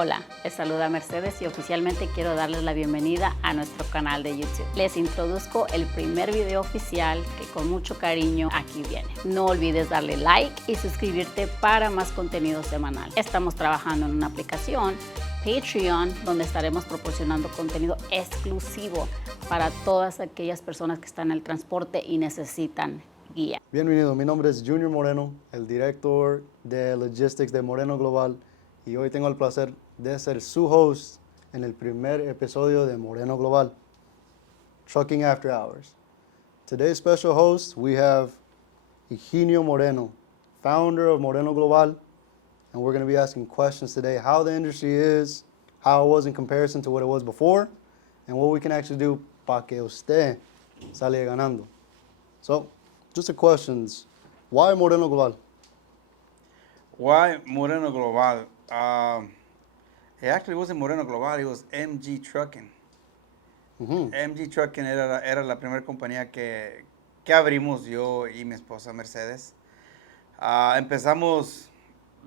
Hola, les saluda Mercedes y oficialmente quiero darles la bienvenida a nuestro canal de YouTube. Les introduzco el primer video oficial que con mucho cariño aquí viene. No olvides darle like y suscribirte para más contenido semanal. Estamos trabajando en una aplicación, Patreon, donde estaremos proporcionando contenido exclusivo para todas aquellas personas que están en el transporte y necesitan guía. Bienvenido, mi nombre es Junior Moreno, el director de Logistics de Moreno Global, y hoy tengo el placer de ser su host en el primer episodio de Moreno Global, Trucking After Hours. Today's special host, we have Eugenio Moreno, founder of Moreno Global, and we're going to be asking questions today, how the industry is, how it was in comparison to what it was before, and what we can actually do para que usted salga ganando. So, just the questions. Why Moreno Global? Why Moreno Global? It actually wasn't Moreno Global, it was MG Trucking. MG Trucking era la primera compañía que abrimos yo y mi esposa Mercedes. Empezamos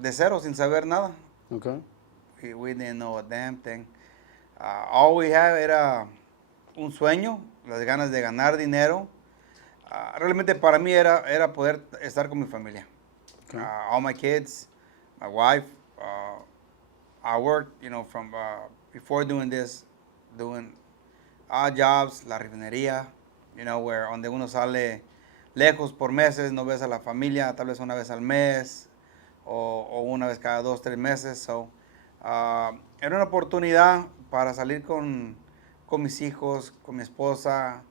de cero sin saber nada. Okay. We didn't know a damn thing. All we had era un sueño, las ganas de ganar dinero. Realmente para mí era poder estar con mi familia. Okay. All my kids, my wife. I worked, from before doing this, doing odd jobs, la refinería, where donde uno sale lejos por meses, no ves a la familia, tal vez una vez al mes o una vez cada 2-3 meses. So, era una oportunidad para salir con mis hijos, con mi esposa,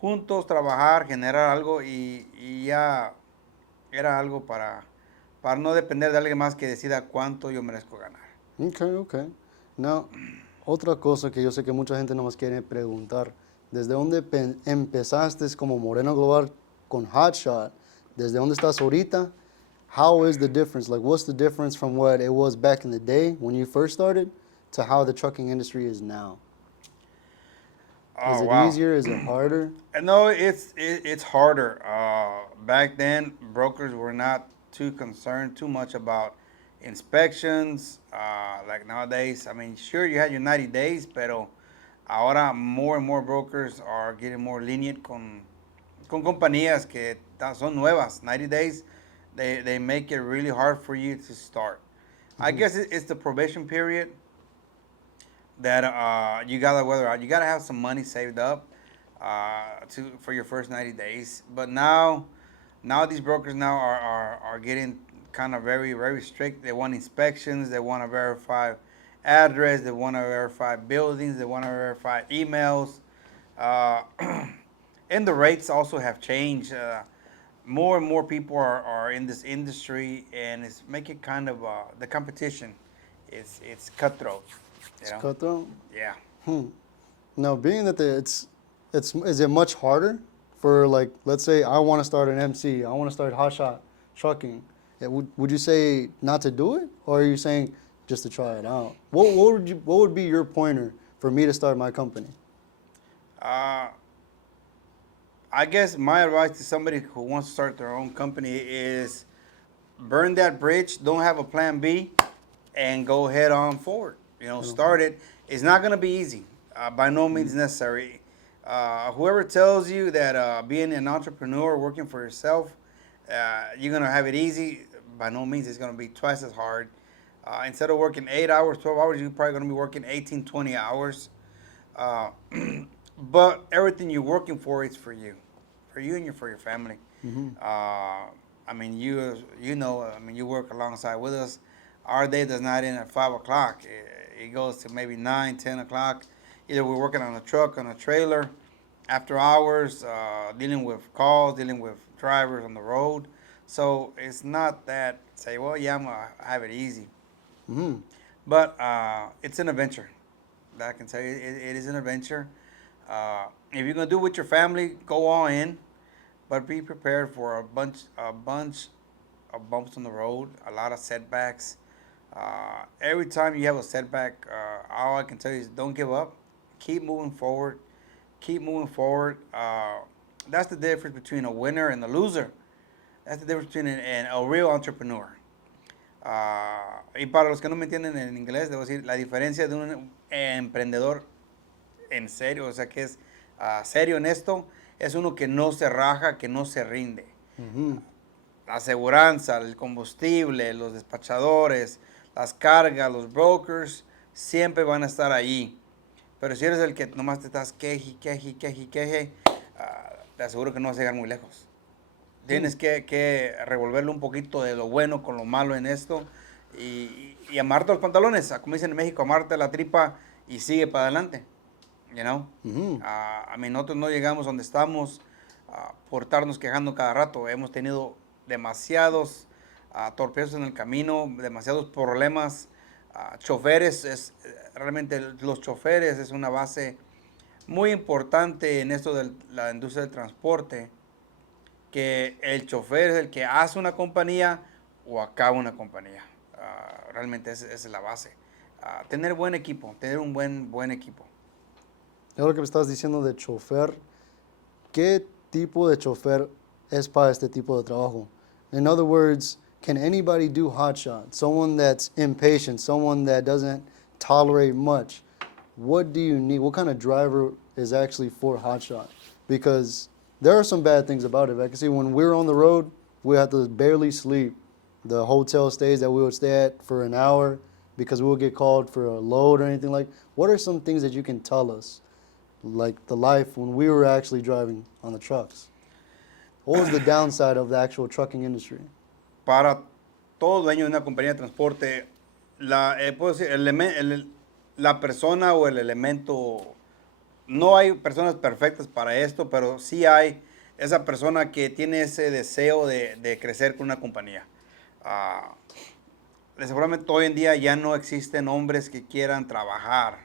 juntos, trabajar, generar algo y ya era algo para no depender de alguien más que decida cuánto yo merezco ganar. Okay. Now, otra cosa que yo sé que mucha gente nos quiere preguntar, ¿desde dónde empezaste como Moreno Global con Hotshot? ¿Desde dónde estás ahorita? How is the difference? Like, what's the difference from what it was back in the day when you first started to how the trucking industry is now? Is it easier? Is it harder? No, it's harder. Back then, brokers were not too concerned too much about inspections. Like nowadays, I mean, sure, you had your 90 days, pero ahora more and more brokers are getting more lenient con compañías que son nuevas. 90 days, they make it really hard for you to start. I guess it's the probation period that you gotta weather out. You gotta have some money saved up for your first 90 days. But now these brokers now are getting kind of very, very strict. They want inspections. They want to verify address. They want to verify buildings. They want to verify emails. And the rates also have changed. More and more people are in this industry, and it's making kind of the competition. It's cutthroat. It's cutthroat? Yeah. Now, being that is it much harder for, like, let's say I want to start an MC, I want to start Hotshot Trucking. Would you say not to do it, or are you saying just to try it out? What would be your pointer for me to start my company? I guess my advice to somebody who wants to start their own company is burn that bridge, don't have a plan B, and go head on forward. Start it. It's not going to be easy. By no means necessary. Whoever tells you that being an entrepreneur, working for yourself, you're going to have it easy, by no means. It's going to be twice as hard. Instead of working 8 hours, 12 hours, you're probably going to be working 18, 20 hours. But everything you're working for is for you and for your family. I mean, you work alongside with us. Our day does not end at 5 o'clock. It goes to maybe 9, 10 o'clock. Either we're working on a truck, on a trailer, after hours, dealing with calls, dealing with drivers on the road. So it's not that say, well, yeah, I'm going to have it easy. But it's an adventure. That I can tell you, it is an adventure. If you're going to do it with your family, go all in. But be prepared for a bunch of bumps on the road, a lot of setbacks. Every time you have a setback, all I can tell you is don't give up. Keep moving forward. That's the difference between a winner and a loser. That's the difference between a real entrepreneur. Y para los que no me entienden en inglés, debo decir, la diferencia de un emprendedor en serio, o sea, que es serio en esto, es uno que no se raja, que no se rinde. La aseguranza, el combustible, los despachadores, las cargas, los brokers, siempre van a estar ahí. Pero si eres el que nomás te estás queje, te aseguro que no vas a llegar muy lejos. Tienes que revolverle un poquito de lo bueno con lo malo en esto y amarte los pantalones, como dicen en México, amarte la tripa y sigue para adelante. You know? A mí nosotros no llegamos donde estamos por estarnos quejando cada rato. Hemos tenido demasiados torpezos en el camino, demasiados problemas. Choferes, realmente los choferes es una base muy importante en esto de la industria del transporte, que el chofer es el que hace una compañía o acaba una compañía. Realmente esa es la base. Tener buen equipo, tener un buen equipo. Es lo que me estás diciendo de chofer. ¿Qué tipo de chofer es para este tipo de trabajo? In other words, can anybody do hotshot? Someone that's impatient, someone that doesn't tolerate much. What do you need? What kind of driver is actually for hotshot? Because there are some bad things about it. I can see when we're on the road, we have to barely sleep. The hotel stays that we would stay at for an hour because we would get called for a load or anything like. What are some things that you can tell us, like the life when we were actually driving on the trucks? What was the downside of the actual trucking industry? Para todo dueño de una compañía de transporte, puedo decir, la persona o el elemento, no hay personas perfectas para esto, pero sí hay esa persona que tiene ese deseo de crecer con una compañía. Seguramente hoy en día ya no existen hombres que quieran trabajar.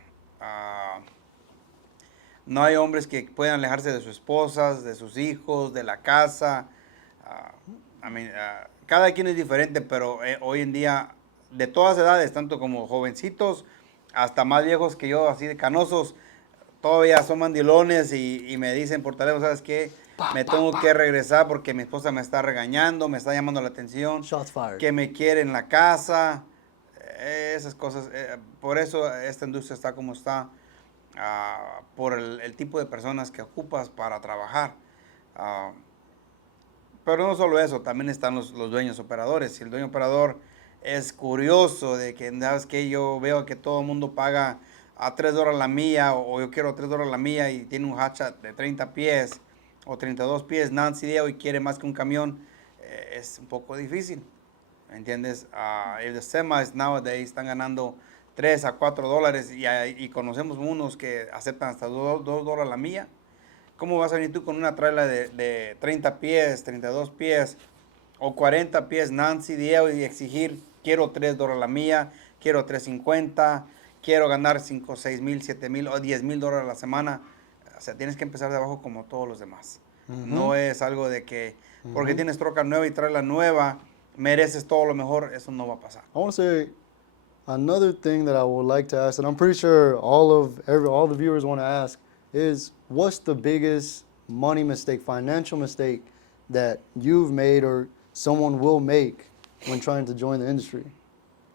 No hay hombres que puedan alejarse de sus esposas, de sus hijos, de la casa. Cada quien es diferente, pero hoy en día, de todas edades, tanto como jovencitos hasta más viejos que yo, así de canosos, todavía son mandilones y me dicen por teléfono, ¿sabes qué? Me tengo que regresar porque mi esposa me está regañando, me está llamando la atención, Shots fired. que me quiere en la casa, esas cosas. Por eso esta industria está como está, por el tipo de personas que ocupas para trabajar. Pero no solo eso, también están los dueños operadores. Si el dueño operador es curioso de que, ¿sabes qué? Yo veo que todo el mundo paga a $3 la milla, o yo quiero $3 la milla, y tiene un hatchet de 30 pies o 32 pies non-CDL y quiere más que un camión, es un poco difícil, ¿me entiendes? Los semis nowadays están ganando $3 a $4 y conocemos unos que aceptan hasta $2 la milla. ¿Cómo vas a venir tú con una traila de 30 pies, 32 pies o 40 pies non-CDL y exigir, quiero $3 la milla, quiero $3.50, quiero ganar 5, 6 mil, 7 mil o 10 mil dólares a la semana? O sea, tienes que empezar de abajo como todos los demás. No es algo de que porque tienes troca nueva y traila nueva, mereces todo lo mejor. Eso no va a pasar. I want to say another thing that I would like to ask, and I'm pretty sure all the viewers want to ask, is what's the biggest money mistake, financial mistake that you've made or someone will make when trying to join the industry?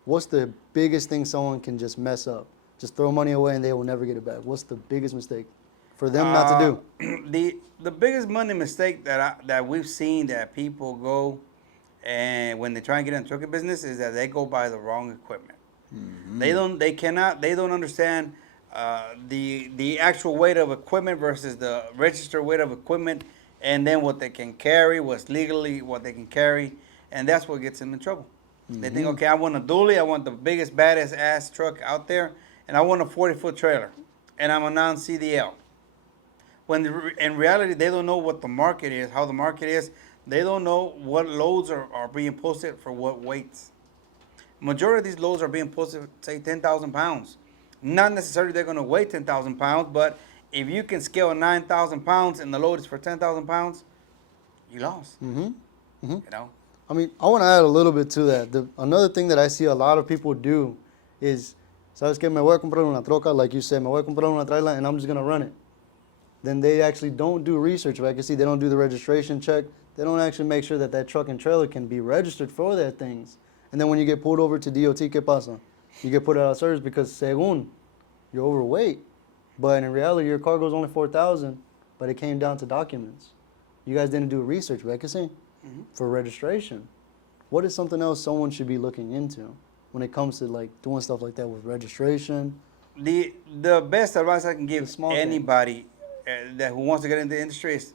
What's the biggest thing someone can just mess up? Just throw money away and they will never get it back. What's the biggest mistake for them not to do? The biggest money mistake that we've seen that people go and when they try and get into the trucking business is that they go buy the wrong equipment. They don't understand the actual weight of equipment versus the registered weight of equipment, and then what they can carry, what's legally what they can carry, and that's what gets them in trouble. They think, okay, I want a dually, I want the biggest, baddest ass truck out there, and I want a 40-foot trailer, and I'm a non-CDL. When in reality, they don't know what the market is, how the market is. They don't know what loads are being posted for what weights. Majority of these loads are being posted, say, 10,000 pounds. Not necessarily they're going to weigh 10,000 pounds, but if you can scale 9,000 pounds and the load is for 10,000 pounds, you lost. You know? I mean, I want to add a little bit to that. Another thing that I see a lot of people do is, ¿sabes qué? Me voy a comprar una troca, like you said, me voy a comprar una trailer, and I'm just going to run it. Then they actually don't do research. I can see they don't do the registration check. They don't actually make sure that that truck and trailer can be registered for their things. And then when you get pulled over to DOT, ¿qué pasa? You get put out of service because según you're overweight, but in reality your cargo is only 4,000, but it came down to documents. You guys didn't do research, right? For registration. What is something else someone should be looking into when it comes to like doing stuff like that with registration? The best advice I can give anybody that who wants to get into the industry is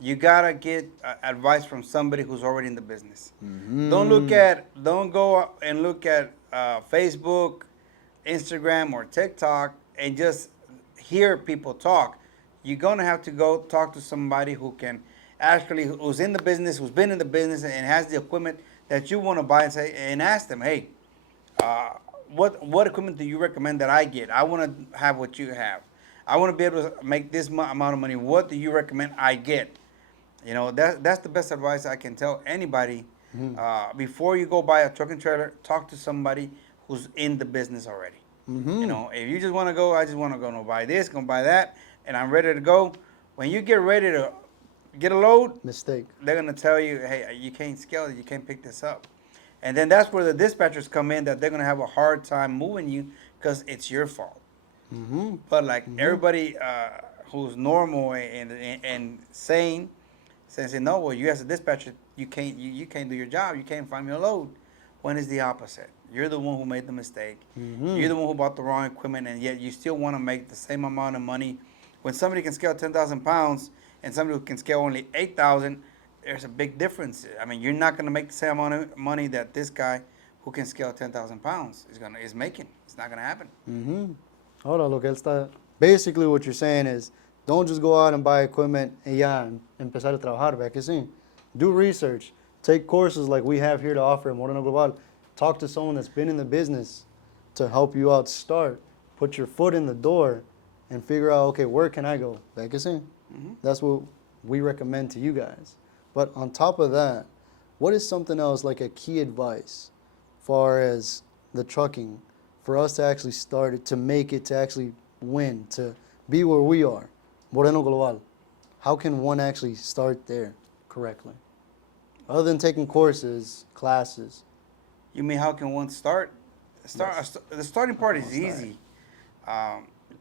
you gotta get advice from somebody who's already in the business. Don't go and look at Facebook, Instagram, or TikTok and just hear people talk. You're gonna have to go talk to somebody who can actually, who's in the business, who's been in the business, and has the equipment that you want to buy, and say, and ask them, hey, what equipment do you recommend that I get? I want to have what you have. I want to be able to make this amount of money. What do you recommend I get? You know, that's the best advice I can tell anybody. Before you go buy a truck and trailer, talk to somebody who's in the business already. You know, if you just want to go, I just want to go and buy this, go buy that, and I'm ready to go. When you get ready to get a load, they're going to tell you, hey, you can't scale it, you can't pick this up. And then that's where the dispatchers come in, that they're going to have a hard time moving you because it's your fault. But like everybody who's normal and sane says, no, well, you as a dispatcher, you can't do your job, you can't find me a load. When it's the opposite. You're the one who made the mistake. You're the one who bought the wrong equipment, and yet you still want to make the same amount of money. When somebody can scale 10,000 pounds and somebody who can scale only 8,000, there's a big difference. I mean, you're not going to make the same amount of money that this guy who can scale 10,000 pounds is making. It's not going to happen. Hold on, look, basically what you're saying is, don't just go out and buy equipment and empezar a trabajar, ¿verdad que sí? Do research. Take courses like we have here to offer at Moreno Global. Talk to someone that's been in the business to help you out start. Put your foot in the door and figure out, okay, where can I go? ¿Verdad que sí? That's what we recommend to you guys. But on top of that, what is something else, like a key advice far as the trucking, for us to actually start it, to make it, to actually win, to be where we are, Moreno Global? How can one actually start there correctly? Other than taking courses, classes. You mean how can one start? The starting part is easy.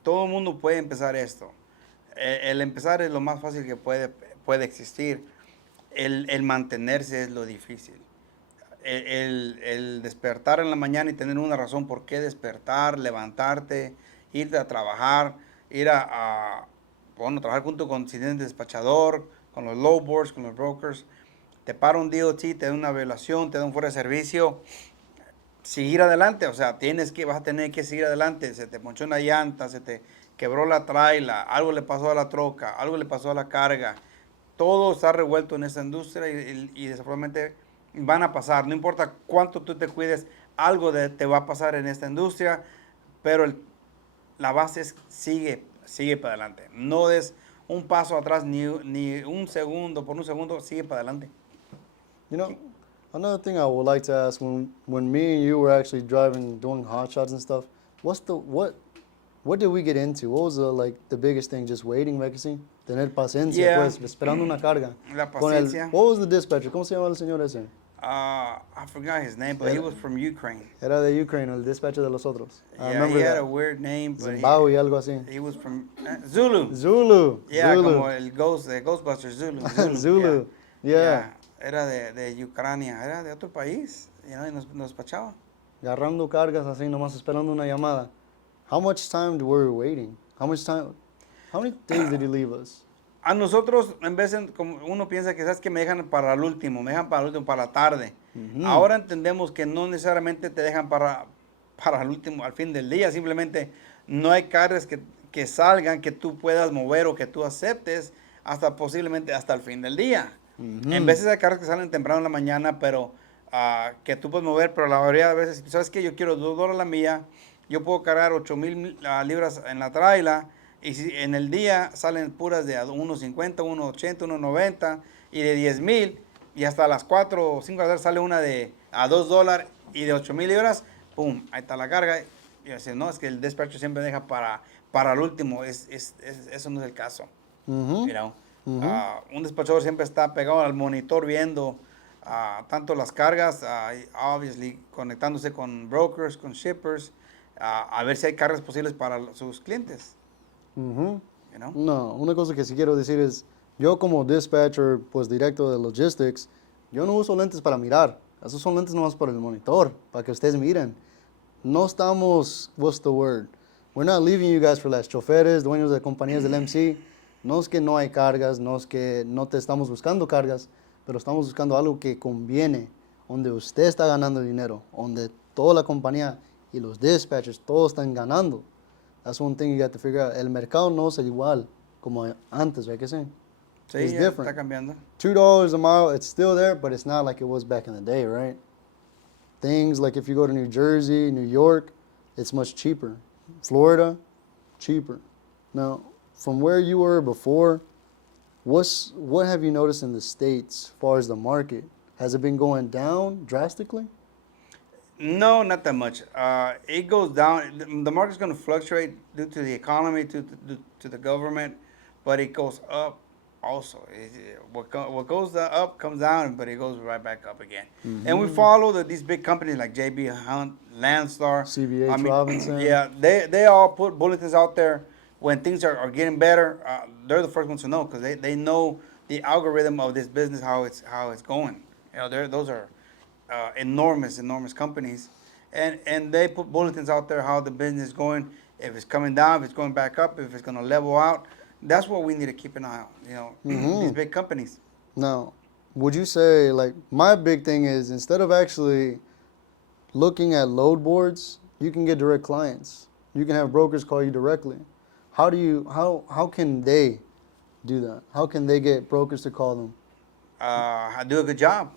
Todo el mundo puede empezar esto. El empezar es lo más fácil que puede existir. El mantenerse es lo difícil. El despertar en la mañana y tener una razón por qué despertar, levantarte, irte a trabajar, trabajar junto con si tienes despachador, con los lowboards, con los brokers. Te para un DOT, te da una violación, te da un fuera de servicio. Seguir adelante, o sea, vas a tener que seguir adelante. Se te ponchó una llanta, se te quebró la traila, algo le pasó a la troca, algo le pasó a la carga. Todo está revuelto en esta industria y desafortunadamente van a pasar. No importa cuánto tú te cuides, algo te va a pasar en esta industria, pero la base es sigue para adelante. No des un paso atrás ni un segundo, por un segundo, sigue para adelante. You know, another thing I would like to ask, when me and you were actually driving, doing hot shots and stuff, what did we get into? What was the biggest thing? Just waiting, ¿verdad que sí? Tener paciencia, pues, esperando una carga. La paciencia. What was the dispatcher? ¿Cómo se llama el señor ese? I forgot his name, but he was from Ukraine. Era de Ukraine, el dispatcher de los otros. Yeah, he had a weird name, but Zimbabwe, algo así. He was from Zulu. Zulu. Yeah, Zulu. como el Ghostbusters, Zulu. Zulu. Yeah. Era de Ucrania, era de otro país, y nos despachaba. Agarrando cargas así, nomás esperando una llamada. How much time were we waiting? How many days did he leave us? A nosotros, en vez de, como uno piensa que sabes que me dejan para el último, para la tarde. Ahora entendemos que no necesariamente te dejan para el último, al fin del día. Simplemente no hay cargas que salgan, que tú puedas mover o que tú aceptes posiblemente hasta el fin del día. En veces hay cargas que salen temprano en la mañana, pero que tú puedes mover, pero la mayoría de veces, ¿sabes qué? Yo quiero $2 la milla, yo puedo cargar 8,000 libras en la traila, y si en el día salen puras de 1.50, 1.80, 1.90, y de 10,000, y hasta las 4 o 5 de la tarde sale una a $2 y de 8,000 libras, ¡pum! Ahí está la carga. Y yo decía, no, es que el despacho siempre deja para el último. Eso no es el caso. You know? Un despachador siempre está pegado al monitor viendo tanto las cargas, obviously conectándose con brokers, con shippers, a ver si hay cargas posibles para sus clientes. Ujú. You know? No, una cosa que sí quiero decir es, yo como dispatcher, pues directo de logistics, yo no uso lentes para mirar. Esos son lentes nomás para el monitor, para que ustedes miren. No estamos, what's the word? We're not leaving you guys for las choferes, dueños de compañías del MC. No es que no hay cargas, no es que no te estamos buscando cargas, pero estamos buscando algo que conviene, donde usted está ganando dinero, donde toda la compañía y los dispatchers, todos están ganando. That's one thing you got to figure out. El mercado no es igual como antes, ¿verdad que sí? Sí, It's ya different. está cambiando. $2 a mile, it's still there, but it's not like it was back in the day, right? Things like if you go to New Jersey, New York, it's much cheaper. Florida, cheaper. Now, from where you were before, what have you noticed in the States as far as the market? Has it been going down drastically? No, not that much. It goes down. The market's going to fluctuate due to the economy, to the government, but it goes up also. What goes up comes down, but it goes right back up again. And we follow these big companies like JB Hunt, Landstar, CBH Robinson. Yeah, they all put bulletins out there when things are getting better. They're the first ones to know because they know the algorithm of this business, how it's going. You know, those are enormous companies, and they put bulletins out there how the business is going, if it's coming down, if it's going back up, if it's going to level out. That's what we need to keep an eye on, you know, these big companies. Now, would you say, like, my big thing is instead of actually looking at load boards, you can get direct clients. You can have brokers call you directly. How can they do that? How can they get brokers to call them? Do a good job.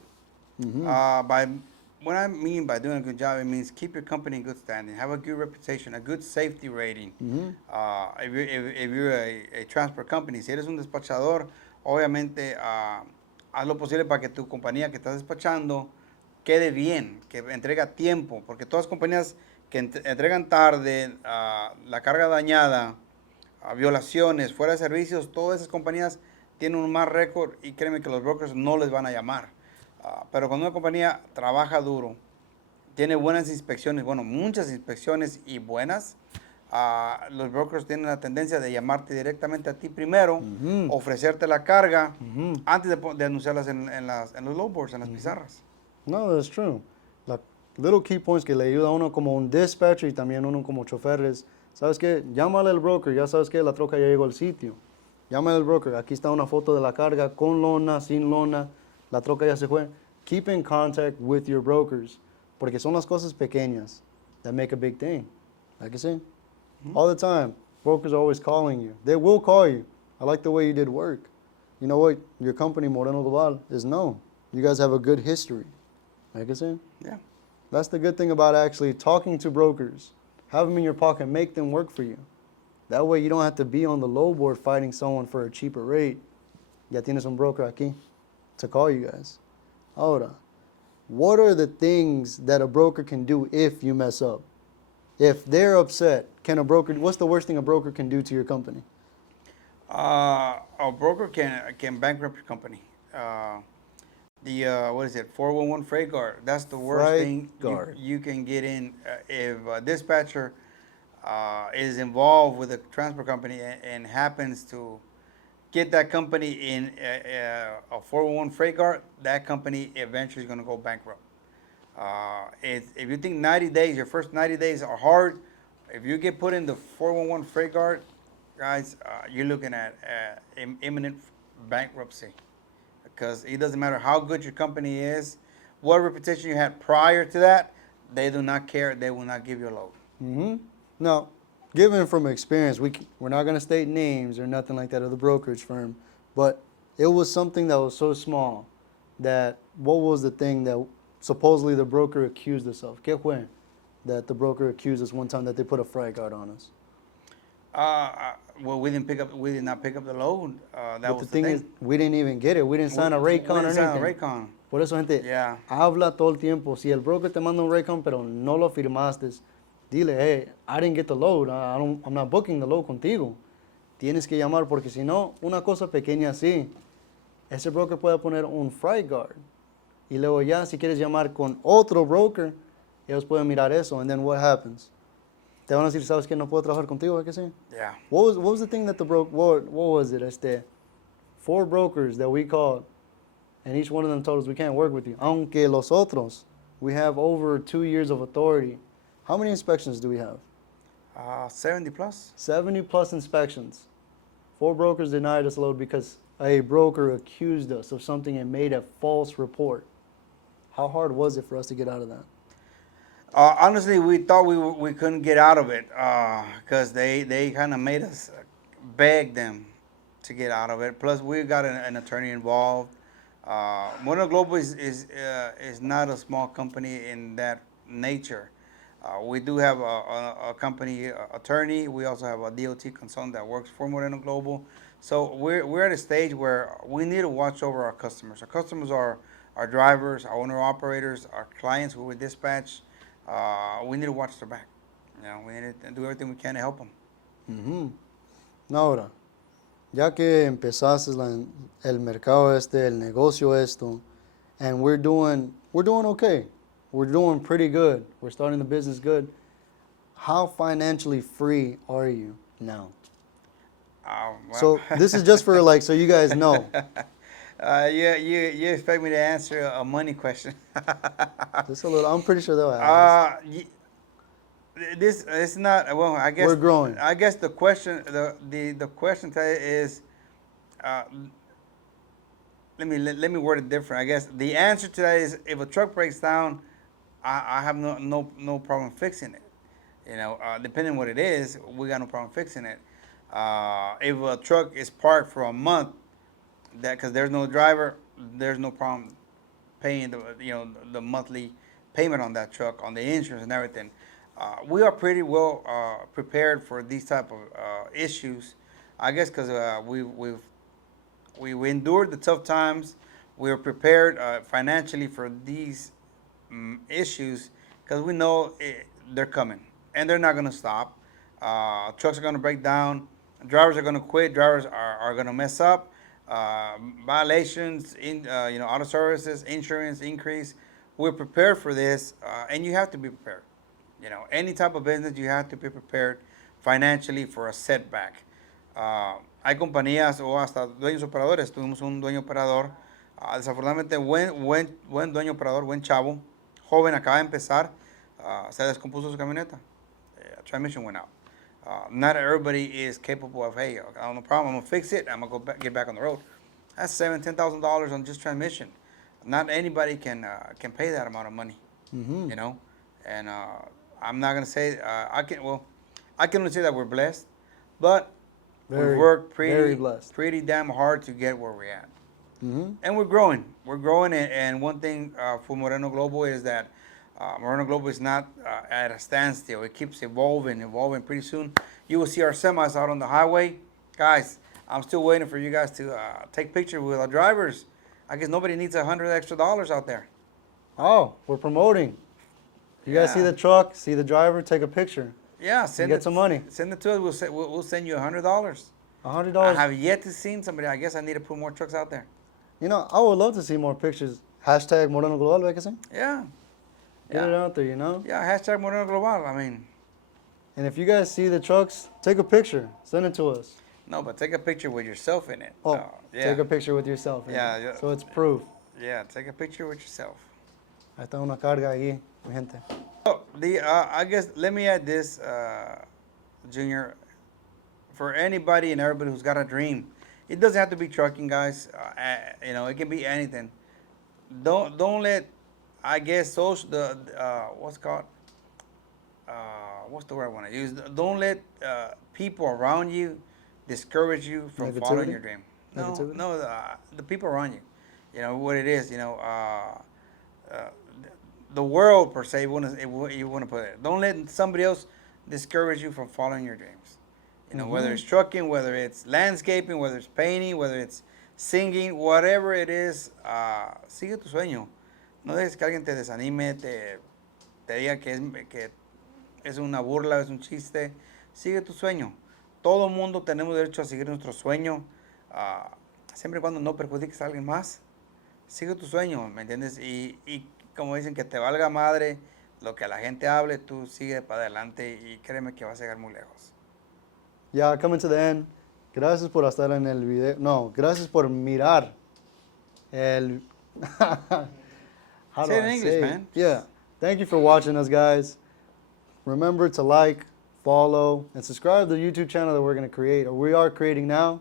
What I mean by doing a good job, it means keep your company in good standing, have a good reputation, a good safety rating. If you're a transport company, si eres un despachador, obviamente haz lo posible para que tu compañía que estás despachando quede bien, que entrega a tiempo, porque todas las compañías que entregan tarde, la carga dañada, violaciones, fuera de servicios, todas esas compañías tienen un mal récord y créeme que los brokers no les van a llamar. Pero cuando una compañía trabaja duro, tiene buenas inspecciones, bueno, muchas inspecciones y buenas, los brokers tienen la tendencia de llamarte directamente a ti primero, ofrecerte la carga antes de anunciarlas en los load boards, en las pizarras. No, that's true. Like, little key points que le ayuda a uno como un dispatcher y también uno como chofer es, ¿sabes qué? Llámale al broker, ya sabes que la troca ya llegó al sitio. Llámale al broker, aquí está una foto de la carga, con lona, sin lona, la troca ya se fue. Keep in contact with your brokers, porque son las cosas pequeñas that make a big thing. Like I say, all the time, brokers are always calling you. They will call you. I like the way you did work. You know what? Your company, Moreno Global, is known. You guys have a good history. Like I say? Yeah. That's the good thing about actually talking to brokers. Have them in your pocket, make them work for you. That way you don't have to be on the low board fighting someone for a cheaper rate. Ya tienes un broker aquí to call you guys. Ahora, what are the things that a broker can do if you mess up? If they're upset, what's the worst thing a broker can do to your company? A broker can bankrupt your company. What is it, 411 freight guard. That's the worst thing you can get in. If a dispatcher is involved with a transport company and happens to get that company in a 411 freight guard, that company eventually is going to go bankrupt. If you think 90 days, your first 90 days are hard, if you get put in the 411 freight guard, guys, you're looking at imminent bankruptcy. Because it doesn't matter how good your company is, what reputation you had prior to that, they do not care. They will not give you a load. Now, given from experience, we're not going to state names or nothing like that of the brokerage firm, but it was something that was so small that what was the thing that supposedly the broker accused us of? ¿Qué fue that the broker accused us one time that they put a freight guard on us? Well, we did not pick up the load. That was the thing. Is, we didn't even get it. We didn't sign a rate con or anything. Por eso, gente, habla todo el tiempo. Si el broker te manda un rate con, pero no lo firmaste, dile, hey, I didn't get the load. I'm not booking the load contigo. Tienes que llamar porque si no, una cosa pequeña así, ese broker puede poner un freight guard Y luego ya, si quieres llamar con otro broker, ellos pueden mirar eso. And then what happens? Te van a decir, ¿sabes qué? No puedo trabajar contigo, ¿es que sí? Yeah. What was the thing that what was it? 4 brokers that we called, and each one of them told us we can't work with you. Aunque los otros, we have over 2 years of authority. How many inspections do we have? 70 plus. 70 plus inspections. 4 brokers denied us load because a broker accused us of something and made a false report. How hard was it for us to get out of that? Honestly, we thought we couldn't get out of it because they kind of made us beg them to get out of it. Plus, we got an attorney involved. Moreno Global is not a small company in that nature. We do have a company attorney. We also have a DOT consultant that works for Moreno Global. So we're at a stage where we need to watch over our customers. Our customers are our drivers, our owner-operators, our clients who we dispatch. We need to watch their back. You know, we need to do everything we can to help them. Ahora, ya que empezaste el mercado el negocio esto, and we're doing okay. We're doing pretty good. We're starting the business good. How financially free are you now? Well. So this is just for so you guys know. You expect me to answer a money question? Just a little. I'm pretty sure they'll ask. This is not. Well, I guess we're growing. I guess the question the question today is. Let me word it different. I guess the answer to that is if a truck breaks down, I have no problem fixing it. You know, depending on what it is, we got no problem fixing it. If a truck is parked for a month, because there's no driver, there's no problem paying the monthly payment on that truck, on the insurance and everything. We are pretty well prepared for these type of issues, I guess, because we endured the tough times. We are prepared financially for these issues because we know they're coming and they're not going to stop. Trucks are going to break down. Drivers are going to quit. Drivers are going to mess up. Violations, auto services, insurance increase. We're prepared for this, and you have to be prepared. You know, any type of business, you have to be prepared financially for a setback. Hay compañías o hasta dueños operadores. Tuvimos un dueño operador, desafortunadamente buen dueño operador, buen chavo, joven, acaba de empezar, se descompuso su camioneta. Transmission went out. Not everybody is capable of, hey, I don't have a problem, I'm going to fix it, I'm going to get back on the road. That's $10,000 on just transmission. Not anybody can pay that amount of money, you know. And I'm not going to say, I can only say that we're blessed, but we worked pretty damn hard to get where we're at. And we're growing. And one thing for Moreno Global is that Moreno Global is not at a standstill. It keeps evolving. Pretty soon, you will see our semis out on the highway. Guys, I'm still waiting for you guys to take pictures with our drivers. I guess nobody needs $100 extra out there. Oh, we're promoting. You guys see the truck, see the driver, take a picture. Yeah, get some money. Send it to us. We'll send you $100. $100. I have yet to see somebody. I guess I need to put more trucks out there. You know, I would love to see more pictures. Hashtag Moreno Global, ¿ves que sí? Yeah. Get it out there, you know? Yeah, hashtag Moreno Global. I mean. And if you guys see the trucks, take a picture. Send it to us. No, but take a picture with yourself in it. Oh, yeah. Take a picture with yourself. Yeah. So it's proof. Yeah, take a picture with yourself. Ahí está una carga ahí, mi gente. Oh, I guess, let me add this, Junior. For anybody and everybody who's got a dream, it doesn't have to be trucking, guys. You know, it can be anything. Don't let, I guess, what's called? What's the word I want to use? Don't let people around you discourage you from following your dream. No, the people around you. You know what it is. You know, the world per se. You want to put it. Don't let somebody else discourage you from following your dreams. You know, whether it's trucking, whether it's landscaping, whether it's painting, whether it's singing, whatever it is, sigue tu sueño. No dejes que alguien te desanime, te diga que es una burla, es un chiste. Sigue tu sueño. Todo mundo tenemos derecho a seguir nuestro sueño, siempre y cuando no perjudiques a alguien más. sigue tu sueño, ¿me entiendes? Y como dicen, que te valga madre lo que la gente hable, tú sigue para adelante y créeme que vas a llegar muy lejos. Ya, coming to the end. Gracias por estar en el video. No, gracias por mirar el... How do Say it in I English, say? man. Yeah. Thank you for watching us, guys. Remember to like, follow, and subscribe to the YouTube channel that we're going to create, or we are creating now,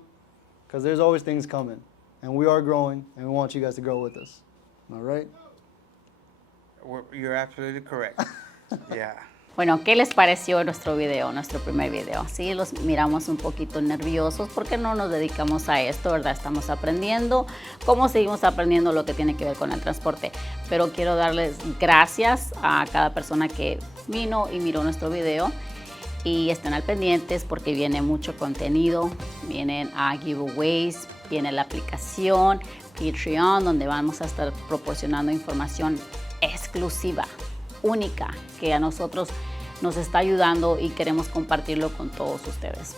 because there's always things coming. And we are growing, and we want you guys to grow with us. All right? You're absolutely correct. Yeah. Bueno, ¿qué les pareció nuestro video, nuestro primer video? Sí, los miramos un poquito nerviosos porque no nos dedicamos a esto, ¿verdad? Estamos aprendiendo, cómo seguimos aprendiendo lo que tiene que ver con el transporte. Pero quiero darles gracias a cada persona que vino y miró nuestro video. Y estén al pendientes porque viene mucho contenido, vienen giveaways, viene la aplicación, Patreon, donde vamos a estar proporcionando información exclusiva, única, que a nosotros nos está ayudando y queremos compartirlo con todos ustedes.